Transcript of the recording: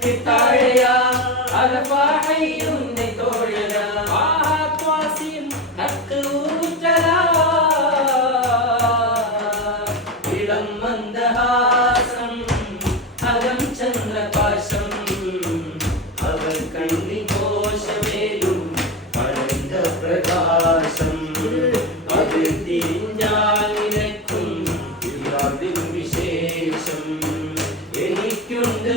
മലക്ക് താഴെയാ അറഫാഹയുടെ തോഴനാ ആത്വാസിയും ഹക്ക് ഊറ്റലാ ഇളം മന്ദഹാസം അകം ചന്ദ്രപാശം അവർ കണ്ണിൽ ഘോഷമേലും പരന്ത പ്രകാശം അത് തിരിഞ്ഞാൽ നിനക്കും വിശേഷം എനിക്കുണ്ട്